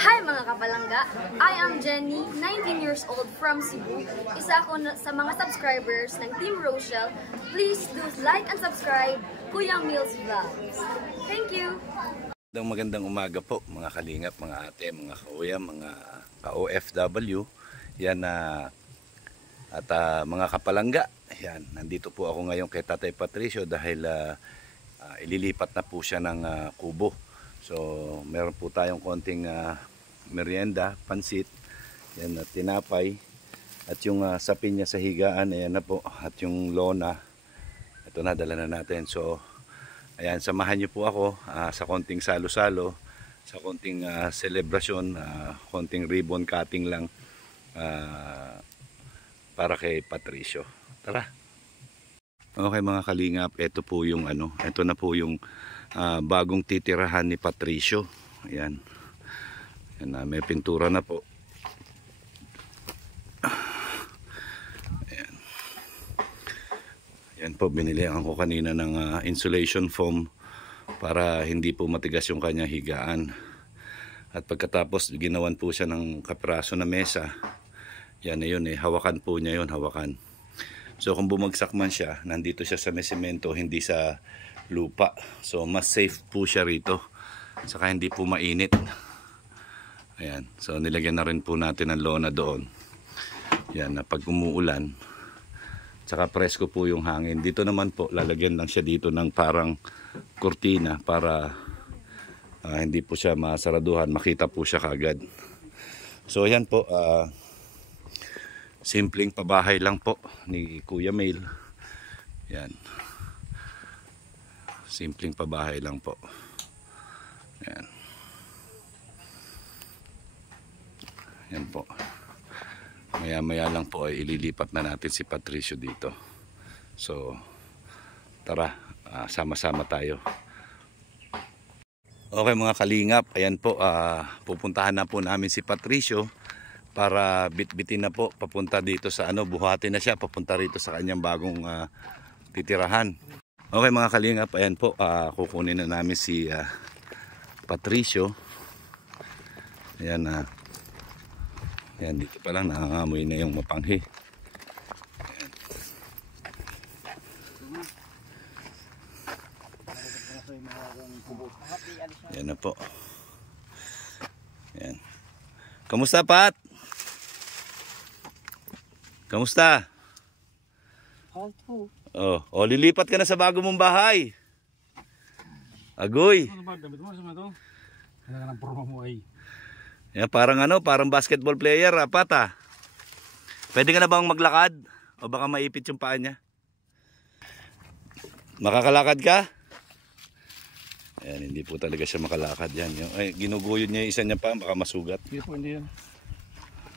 Hi mga kapalangga! I am Jenny, 19 years old from Cebu. Isa ako sa mga subscribers ng Team Rochelle. Please do like and subscribe Kuya Mills Vlogs. Thank you! Magandang umaga po mga kalingap, mga ate, mga kauya, mga ka-OFW. Yan at mga kapalangga. Yan, nandito po ako ngayon kay Tatay Patricio dahil ililipat na po siya ng kubo. So, meron po tayong konting merienda, pansit, yan, tinapay, at yung sapin niya sa higaan, ayan na po, at yung lona, ito na, dala na natin. So, ayan, samahan niyo po ako sa konting salo-salo, sa konting selebrasyon, konting ribbon cutting lang para kay Patricio. Tara! Okay mga kalingap, ito po yung ito na po yung bagong titirahan ni Patricio. Ayan. Ayan, may pintura na po. Ayan. Ayan po, binili ako kanina ng insulation foam para hindi po matigas yung kanyang higaan. At pagkatapos, ginawan po siya ng kapraso na mesa. Yan na yun hawakan po niya yun, hawakan. So kung bumagsak man siya, nandito siya sa semento, hindi sa lupa. So mas safe po siya rito. Saka hindi po mainit. Ayan. So nilagyan na rin po natin ng lona doon. Yan, na pag umuulan, saka presko po yung hangin. Dito naman po, lalagyan lang siya dito ng parang kurtina para hindi po siya masaraduhan. Makita po siya kagad. So yan po, simpleng pabahay lang po ni Kuya Mail. Yan. Simpleng pabahay lang po. Yan. Yan po. Maya-maya lang po ay ililipat na natin si Patricio dito. So, tara, sama-sama tayo. Okay mga kalingap, ayan po, pupuntahan na po namin si Patricio para bitbitin na po papunta dito sa buhatin na siya papunta rito sa kanyang bagong titirahan. Okay mga kalingap, ayan po, kukunin na namin si Patricio. Ayan, ayan, dito pa lang nangangamoy na yung mapanghi. Ayan, ayan na po. Ayan. Kamusta, Pat? Kamusta? Oh, lilipat ka na sa bago mong bahay. Agoy. Yan, parang basketball player, Pat. Pwede ka na bang maglakad? O baka maipit yung paa niya? Makakalakad ka? Ayan, hindi po talaga siya makalakad yan. Ay, ginuguyod niya yung isa niya pa, baka masugat. Hindi po, hindi yan.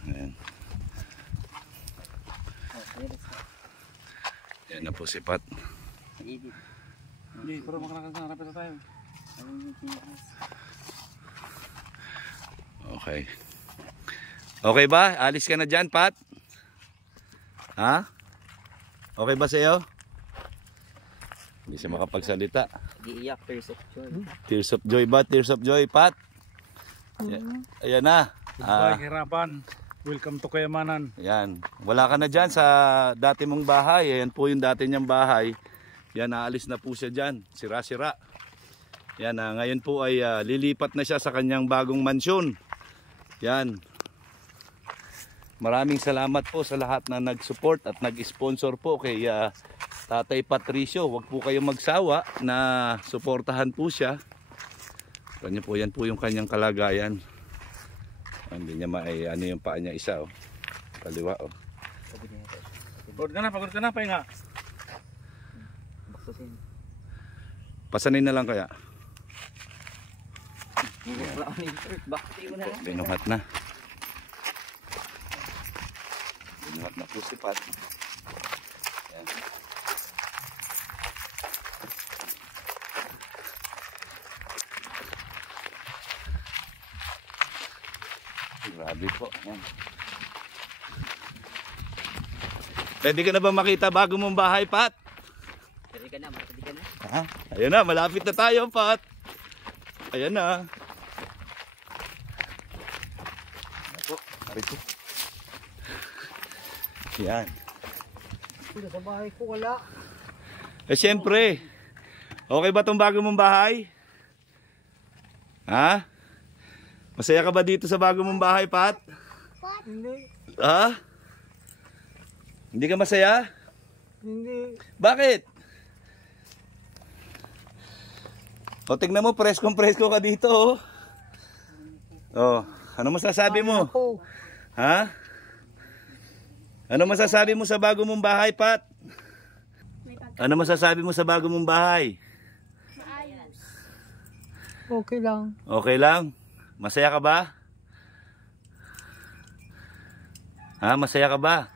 Ayan. Ayan na po si Pat. Hindi, pero makalakad na, rapid na tayo. Okay. Okay ba? Alis ka na dyan, Pat? Ha? Okay ba sa'yo? Hindi siya makapagsalita. Iiyak, tears of joy. Tears of joy ba? Tears of joy, Pat? Ayan na. Goodbye, hirapan. Welcome to Kayamanan. Ayan. Wala ka na dyan sa dati mong bahay. Ayan po yung dati niyang bahay. Yan, naalis na po siya dyan. Sira-sira. Yan, ngayon po ay lilipat na siya sa kanyang bagong mansyon. Yan. Maraming salamat po sa lahat na nag-support at nag-sponsor po kay Tatay Patricio. Huwag po kayong magsawa na suportahan po siya. Kanya po, yan po yung kanyang kalagayan. Hindi niya yung paa niya isa, oh. Kaliwa, oh. Pagod ka na, pahinga. Pasanin na lang kaya. Binuhat na. Binuhat na po si Pat. Ayan. Grabe po. Ayan. Pwede ka na ba makita bago mong bahay, Pat? Pwede ka na, makapit ka na. Ha? Ayan na, malapit na tayo, Pat. Ayan na. Ito. Yan. Sa bahay ko wala. Eh siyempre, okay ba tong bago mong bahay? Ha? Masaya ka ba dito sa bago mong bahay, Pat? Hindi. Ha? Hindi ka masaya? Hindi. Bakit? O tingnan mo, preskong-presko ka dito, oh. Oh, ano masasabi mo? Ako. Ha? Ano masasabi mo sa bago mong bahay, Pat? Ano masasabi mo sa bago mong bahay? Okay lang. Okay lang? Masaya ka ba? Ha? Masaya ka ba?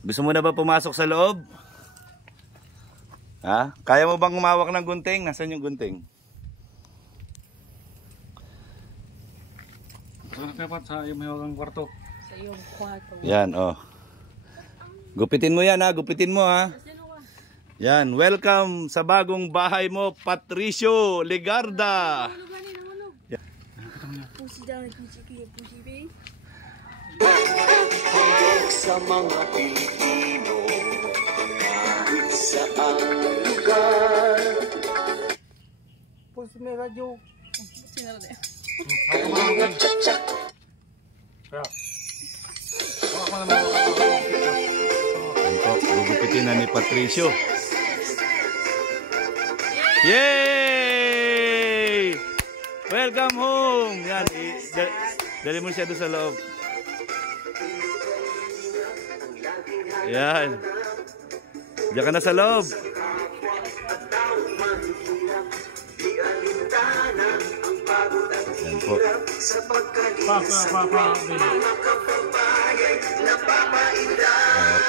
Gusto mo na ba pumasok sa loob? Ha? Kaya mo bang umawak ng gunting? Nasaan yung gunting? Saan ka Pat? Sa iyong may kwarto. Sa iyong kwarto. Yan, oh. Gupitin mo yan, ha? Gupitin mo, ha? Yan, welcome sa bagong bahay mo, Patricio Legarda. Sa mga Pilipino, kahit saan lugar. Pus may radyo. Ito, gugupitin na ni Patricio. Yay! Welcome home! Yan, dali mo siya doon sa loob. Yan. Diyan ka na sa loob. Yan po.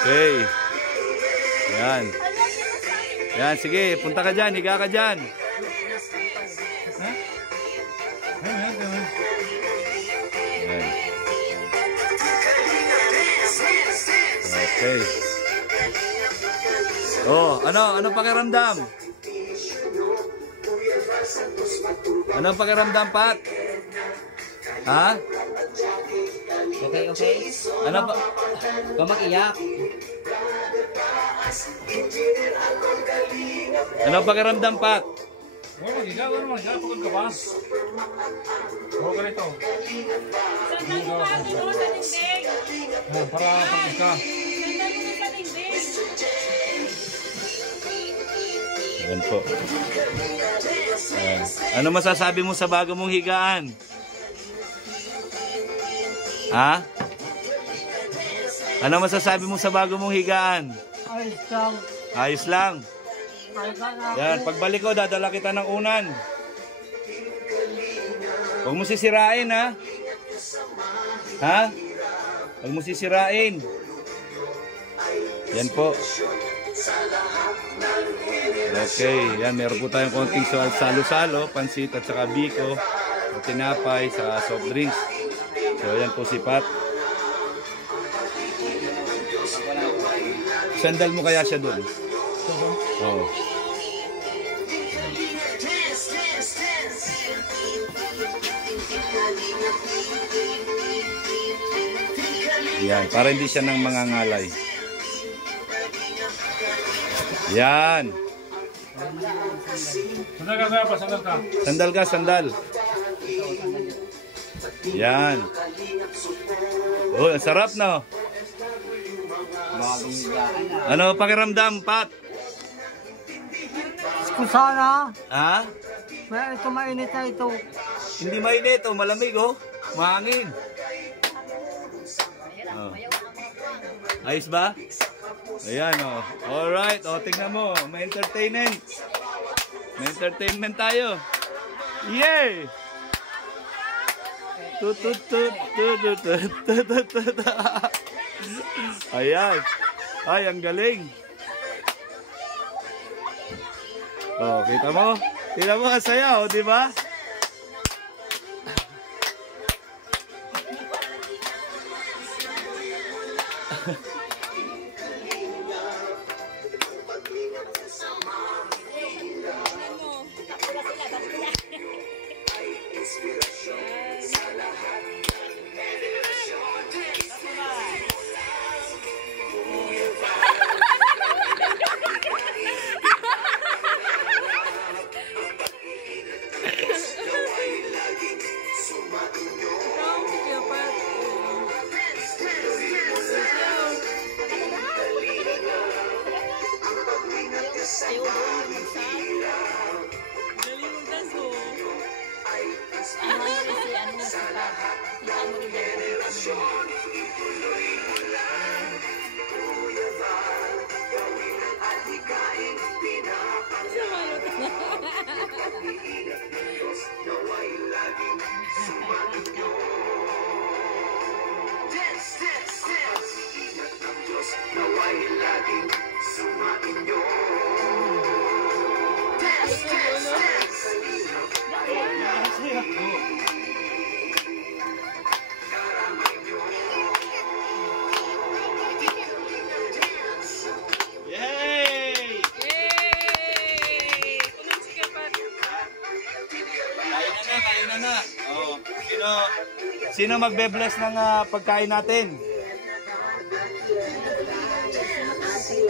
Okay. Yan. Yan, sige. Punta ka dyan. Higa ka dyan. Yan. Okay. Oh, ano pakiramdam? Ano pakiramdam, Pat? Ha? Okay, okay. Ano pa? Huwag mag-iyak. Ano pakiramdam, Pat? Huwag mag-iyak, pagod ka ba? Huwag ka rito. Sandal mo ba doon sa dingding? Para pagod ka. Sandal mo doon sa dingding. Yan po. Yan. Ano masasabi mo sa bago mong higaan? Ha? Ano masasabi mo sa bago mong higaan? Ayos lang. Ayos lang. Ayos lang ako. Yan, pagbalik ko, dadala kita ng unan. Huwag mo sisirain, ha? Ha? Huwag mo sisirain. Yan po. Okay, yan, meron po tayong konting salo-salo, pansit at saka biko, tinapay, saka soft drinks. So, yan po si Pat. Sandal mo kaya siya doon? Oo. Yan, para hindi siya nang mangangalay. Yan. Sandal ka kaya pa, sandal ka. Sandal ka, sandal. Yan. Oh, ang sarap, no? Bagong higaan na. Ano pakiramdam, Pat? Kung sana, Ha? may ito mainit na ito. Hindi mainit, oh, malamig, oh. Mahangin. Oh. Ayos ba? Ayan, oh. Alright, oh, tingnan mo. May entertainment. May entertainment tayo. Yay! Tut tut tut tut tut tut tut tut. Ayan. Ay, ang galing. Oh, kita mo? Kita mo ang saya, oh, di ba? Sino magbe-bless ng pagkain natin?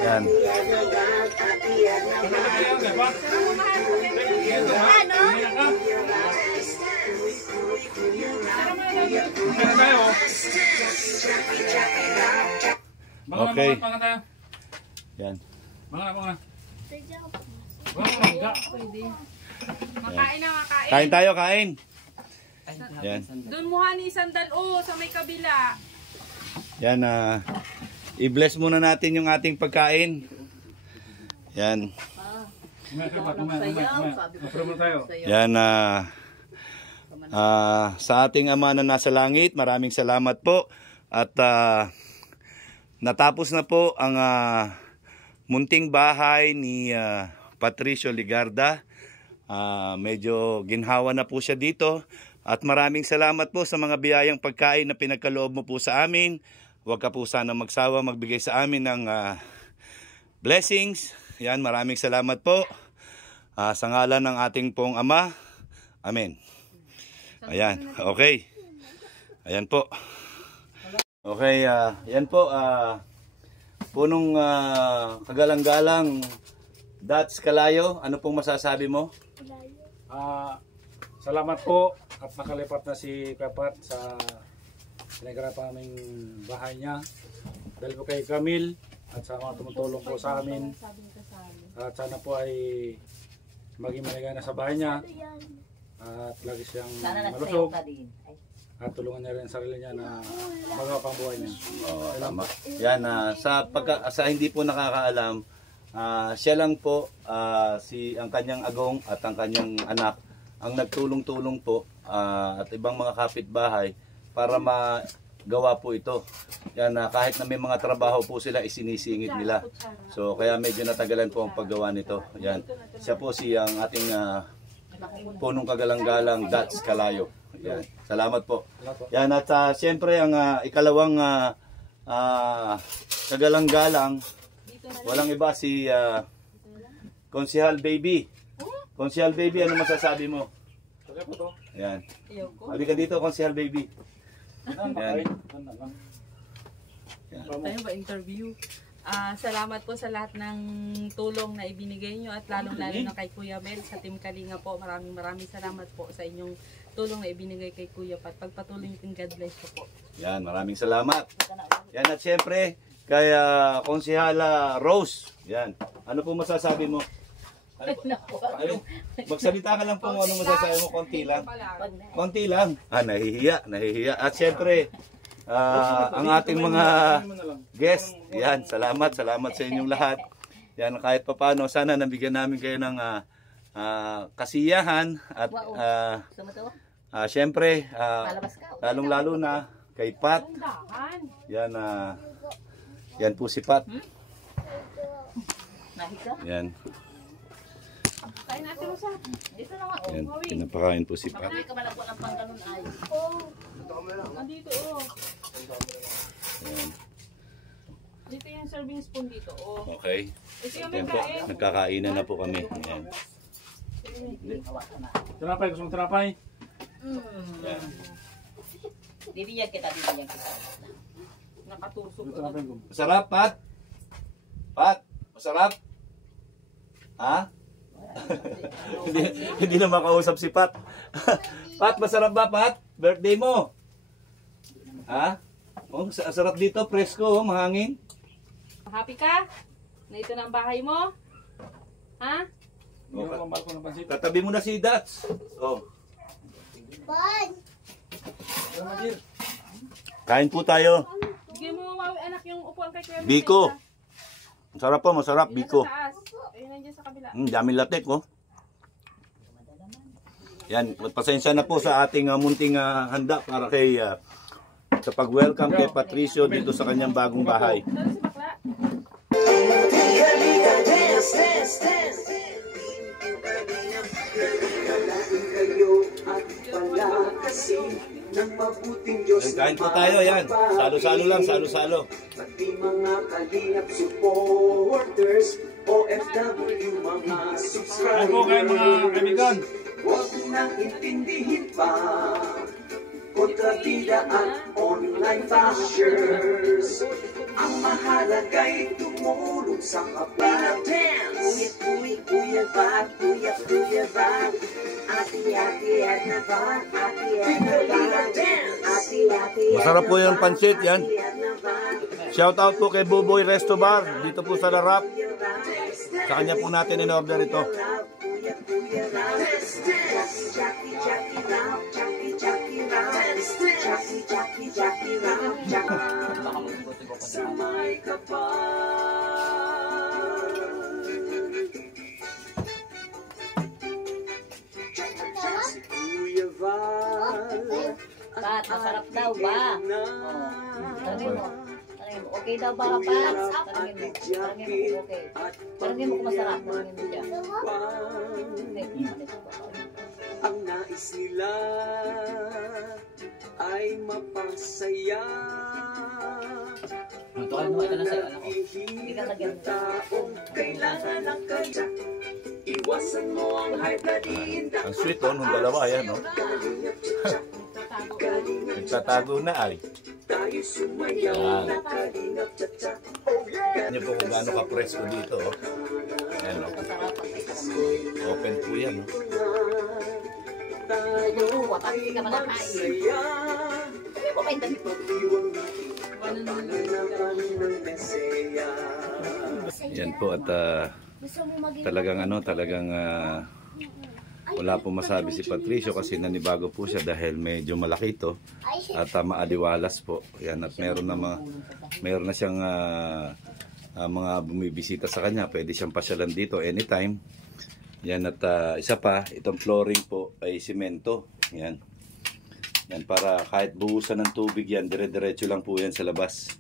Yan. Okay. Yan. Mga. Makain na, makain. Kain tayo, kain. Yan. Doon mo hani sandal sa may kabila. Yan, i-bless muna natin yung ating pagkain. Yan. Yan, sa ating Ama na nasa langit, maraming salamat po. At natapos na po ang munting bahay ni Patricio Ligarda. Medyo ginhawa na po siya dito. At maraming salamat po sa mga biyayang pagkain na pinagkaloob mo po sa amin. Huwag ka po sana magsawa magbigay sa amin ng blessings. Yan, maraming salamat po. Sa ngalan ng ating pong Ama. Amen. Ayan, okay. Ayan po. Okay, yan po. Punong kagalang-galang Dats Kalayo, ano pong masasabi mo? Salamat po at nakalipat na si Kapat sa pinagarap aming bahay niya. Dahil po kay Camille at sa mga tumutulong po sa amin. At sana po ay maging maligaya na sa bahay niya. At lagi siyang malusog. At tulungan niya rin ang sarili niya na magawa pang buhay niya. Tama. Yan, sa hindi po nakakaalam, siya lang po, ang kanyang agong at ang kanyang anak, ang nagtulong-tulong po at ibang mga kapitbahay para magawa po ito. Yan, kahit na may mga trabaho po sila, isinisingit nila. So, kaya medyo natagalan po ang paggawa nito. Yan. Siya po ang ating punong kagalang-galang Dats Kalayo. Yan. Salamat po. Yan, at siyempre ang ikalawang kagalang-galang, walang iba si Konsehal Baby. Konsehal Baby, ano masasabi mo? Yan. Halika dito, Konsehal Baby. Yan. Tayo ba interview? Salamat po sa lahat ng tulong na ibinigay nyo at lalong-lalo na kay Kuya Mel sa Team Kalinga po. Maraming salamat po sa inyong tulong na ibinigay kay Kuya Pat. Pagpatuloy natin, God bless you po. Yan, maraming salamat. Yan, at siyempre kay Konsehala Rose. Yan. Ano po masasabi mo? Ano? Magsalita ka lang po ano masasabi mo, konti lang. Konti lang. Nahihiya. At siyempre, ang ating mga guest, yan, salamat sa inyong lahat. Yan, kahit pa paano, sana nabigyan namin kayo ng kasiyahan at siyempre, lalong-lalo na kay Pat. Yan, yan po si Pat. Yan. Yan, pinapakain po si Pat. Dito Dito yung serving spoon dito Okay. Ito yung Yan po, nagkakainan na po kami. Yan. Tinapay, gusto mong tinapay? Yan. Bibigyan kita. Nakatusok. Masarap, Pat? Pat, masarap? Ha? hindi na makausap si Pat. Pat, masarap ba, Pat? Birthday mo? Ha? Sarap dito, presko, mahangin. Happy ka? Na ito na ang bahay mo? Ha? Tatabi mo na si Dats. Kain po tayo. Bigyan mo Maui anak yung upuan kay Kuya. Biko. Masarap po, masarap. Biko. Ayun nandiyan sa kabila. Daming latek, oh. Yan, pasensya na po sa ating munting handa para kay sa pag-welcome kay Patricio dito sa kanyang bagong bahay. Dito si bakla. Kain po tayo, yan. Salo-salo lang, salo-salo. Pati mga kalingap supporters, OFW mga subscribers. Ano po kayo mga kaibigan? Huwag nang intindihin pa. Kung kabila at online bashers. Ang mahalaga'y tumulong sa kapal. Kuya ba, kuya ba? Ati na ba? Masarap po yung pansit yan. Shout out po kay Buboy Resto Bar dito po sa Larap. Sa kanya po natin in-order ito. Kuya Val, Pat, masarap daw ba? Tanungin mo. Tanungin mo, okay daw ba, Pat? Tanungin mo. Tanungin mo kung okay. Tanungin mo kung masarap. Tanungin mo dyan. ang nais nila ay mapasaya. Hindi ka lagyan mo. Taong kailangan ng kanya. Iwasan mo ang high blood iinda. Ang sweet oh, nung dalawa yan oh. Nagtatago na ay. Tayo sumayaw na kalingap tsa-tsa. Ano po kung gaano ka-presko dito oh. Yan oh. Open po yan oh. Tayo Watak, hindi ka malakain. magsaya. Hindi mo kayo dali. Naman ng mesaya. Yan po at talagang wala po masabi si Patricio kasi nanibago po siya dahil medyo malaki ito at maaliwalas po. Yan at meron na siyang mga bumibisita sa kanya. Pwede siyang pasyalan dito anytime. Yan at isa pa, itong flooring po ay simento. Yan. Yan para kahit buhusan ng tubig yan, dire-diretso lang po yan sa labas.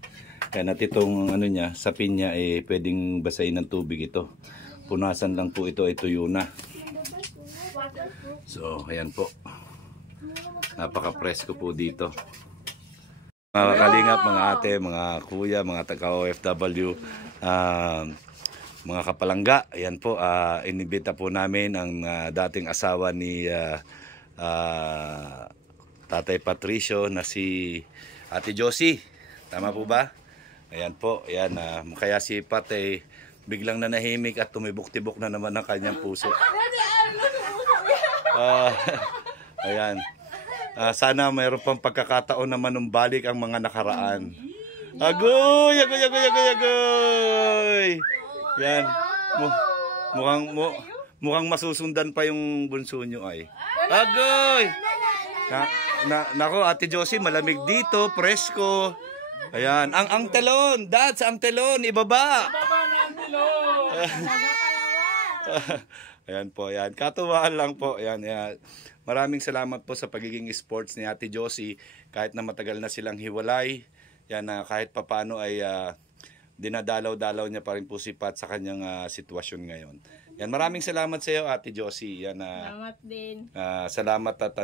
Yan at itong ano niya, sapin niya eh pwedeng basahin ng tubig ito. Punasan lang po ito ay tuyo na. So, ayan po. Napaka-presko po dito. Mga kalingap, mga ate, mga kuya, mga taga-OFW, mga kapalangga, ayan po, inibita po namin ang dating asawa ni Tatay Patricio na si Ate Josie. Tama po ba? Ayan po, ayan. Kaya si Pat ay biglang nanahimik at tumibok-tibok na naman ang kanyang puso. Ayan. Sana mayroon pang pagkakataon na manumbalik ang mga nakaraan. Agoy! Agoy! Agoy! Agoy! Agoy! Yan. Mukhang masusundan pa yung bunso nyo ay. Agoy! Nako, Ate Josie, malamig dito, presko. Ayan, ang telon, Dads, ang telon, ibaba. Ibaba na ang telon. Ayan po, ayan. Katuwaan lang po. Ayan, ayan. Maraming salamat po sa pagiging sports ni Ate Josie. Kahit na matagal na silang hiwalay, yan, kahit papano ay dinadalaw-dalaw niya pa rin po si Pat sa kanyang sitwasyon ngayon. Yan, maraming salamat sa iyo, Ate Josie. Yan, Salamat din. salamat at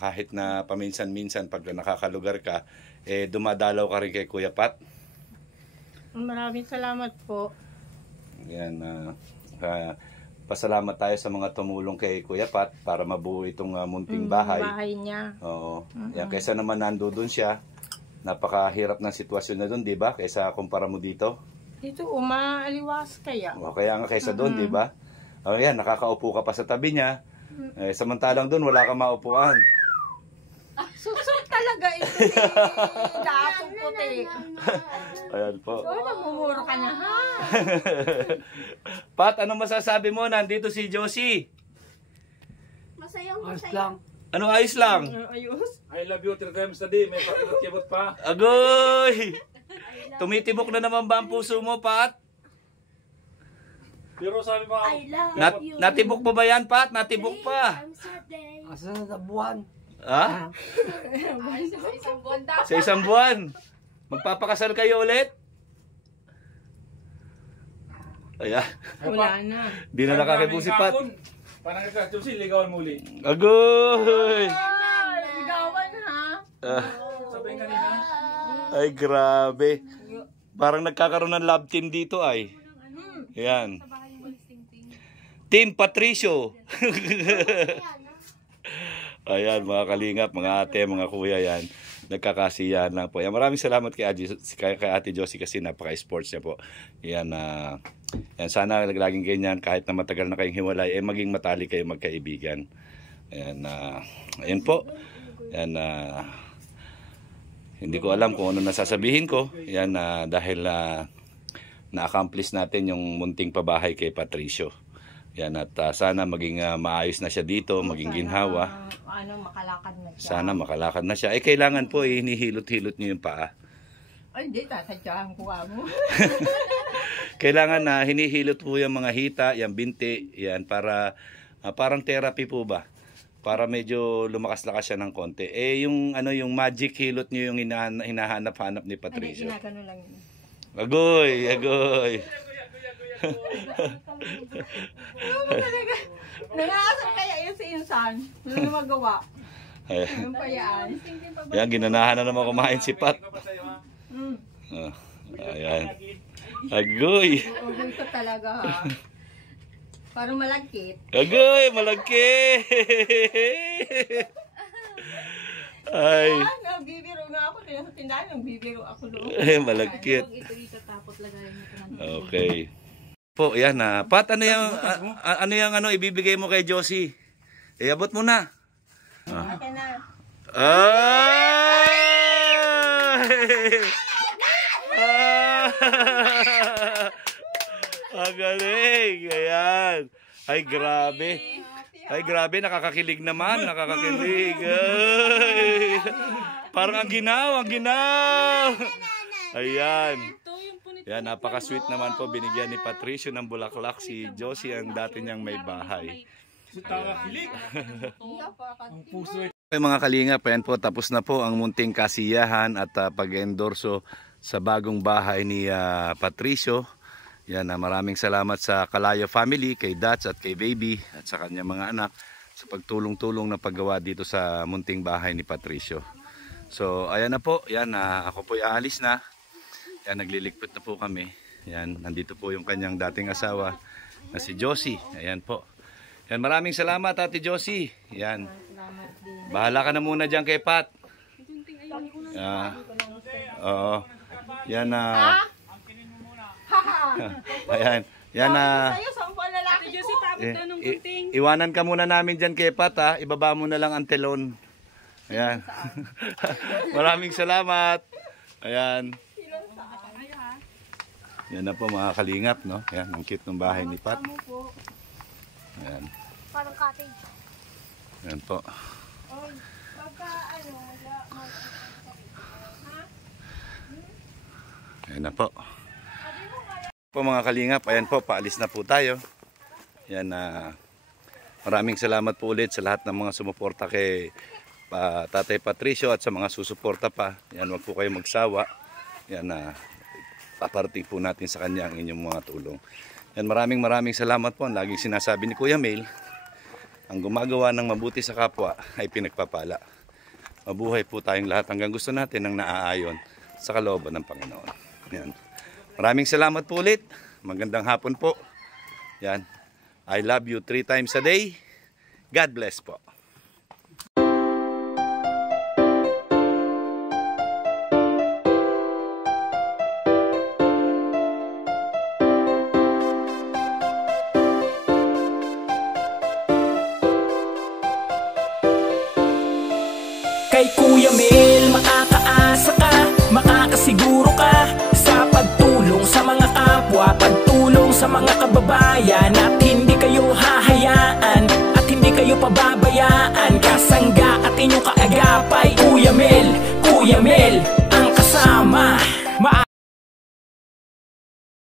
kahit na paminsan-minsan pag nakakalugar ka, dumadalaw ka rin kay Kuya Pat. Maraming salamat po. Yan, pasalamat tayo sa mga tumulong kay Kuya Pat para mabuo itong munting bahay. Bahay niya. Oo. Yan, kaysa naman nandoon siya, napakahirap ng sitwasyon na doon, di ba? Kaysa kumpara mo dito. Dito, umaaliwas kaya. O, kaya nga kaysa doon, di ba? O, yan, nakakaupo ka pa sa tabi niya. Samantalang doon, wala kang maupuan. Susok talaga ito eh. Datong puti. Ayan po. So, mamumuro ka na ha. Pat, anong masasabi mo? Nandito si Josie. Ayos lang. Ano ayos lang? Ayos. I love you 3 times a day. May pakibot-kibot pa. Agoy! Tumitibok na naman ba ang puso mo, Pat? Pero sabi mo, Natibok pa ba yan, Pat? Natibok pa. Asa na buwan. Ha? Sa isang buwan. Magpapakasal kayo ulit? Ayan. Wala na. Di na nakakibok si Pat. Parang nagkakasal, ligawan muli. Agoy! Ligawan ha. Sabi nga nila. Ay, grabe. Parang nagkakaroon ng love team dito ay. Ayan. Team Patricio. Ayan, mga kalingap, mga ate, mga kuya yan. Nagkakasiyahan lang po. Yan, maraming salamat kay Ate Josie kasi napaka-sports niya po. Yan, yan, sana laging ganyan kahit na matagal na kayong hiwalay, maging matali kayo magkaibigan. Ayan, ayan po. Yan, hindi ko alam kung ano nasasabihin ko. Yan, dahil na-accomplish natin yung munting pabahay kay Patricio. Yan, at sana maging maayos na siya dito, maging ginhawa. Makalakad na siya. Sana makalakad na siya. Kailangan po hinihilot-hilot niyo yung paa. Ay, hindi, tasadyahan ko mo. Kailangan na hinihilot po yung mga hita, yung binti, yan, para parang therapy po ba? Para medyo lumakas-lakas siya ng konti. Yung magic hilot niyo yung hinahanap-hanap ni Patricio. Ay, ginagano lang yun. Agoy, agoy. Nangasal kaya yun si Insan. Ano magawa? Anong payaan? Yan, ginanahan na naman kumain si Pat. Ayan. Agoy. Ugoy ka talaga ha. Parang malagkit. Agoy, malagkit. Ay. Nagbibiro nga ako. Sa tindahan, nagbibiro ako doon. Malagkit. Ito tapos lagayan mo ito. Okay. Po, yan na. Pat, ano yung ibibigay mo kay Josie? Abot mo na. Akin na. Ang galing. Ayan. Ay, grabe. Ay, grabe. Nakakakilig naman. Nakakakilig. Ay. Parang ang ginaw. Ang ginaw. Ayan. Yan, napaka-sweet naman po. Binigyan ni Patricio ng bulaklak si Josie, ang dati niyang may bahay. Okay, mga kalingap, ayan po, tapos na po ang munting kasiyahan at pag-endorso sa bagong bahay ni Patricio. Yan, maraming salamat sa Calayo family, kay Dats at kay Baby at sa kanyang mga anak sa pagtulong-tulong na paggawa dito sa munting bahay ni Patricio. So, ayan na po. Yan, ako po aalis na. Yan, nagliligpit na po kami. Yan, nandito po yung kanyang dating asawa na si Josie. Ayan po. Yan, maraming salamat Ate Josie. Yan. Bahala ka na muna dyan kay Pat. Oo. Yan ayan. Yan iwanan ka muna namin dyan kay Pat ha. Ibaba mo na lang ang telon. Ayan. Maraming salamat. Ayan. Yan na po mga kalingap, no? Ayan, ang cute ng bahay ni Pat. Ayan. Parang cottage. Ayan po. Ayan na po. Po mga kalingap, ayan po, paalis na po tayo. Ayan, maraming salamat po ulit sa lahat ng mga sumuporta kay Tatay Patricio at sa mga susuporta pa. Ayan, wag po kayo magsawa. Ayan, paparating po natin sa kanya ang inyong mga tulong. Yan, maraming salamat po. Ang laging sinasabi ni Kuya Mel, ang gumagawa ng mabuti sa kapwa ay pinagpapala. Mabuhay po tayong lahat hanggang gusto natin ng naaayon sa kalooban ng Panginoon. Yan. Maraming salamat po ulit. Magandang hapon po. Yan. I love you 3 times a day. God bless po. Kay Kuya Mel, makakaasa ka, makakasiguro ka sa pagtulong sa mga kapwa, pagtulong sa mga kababayan at hindi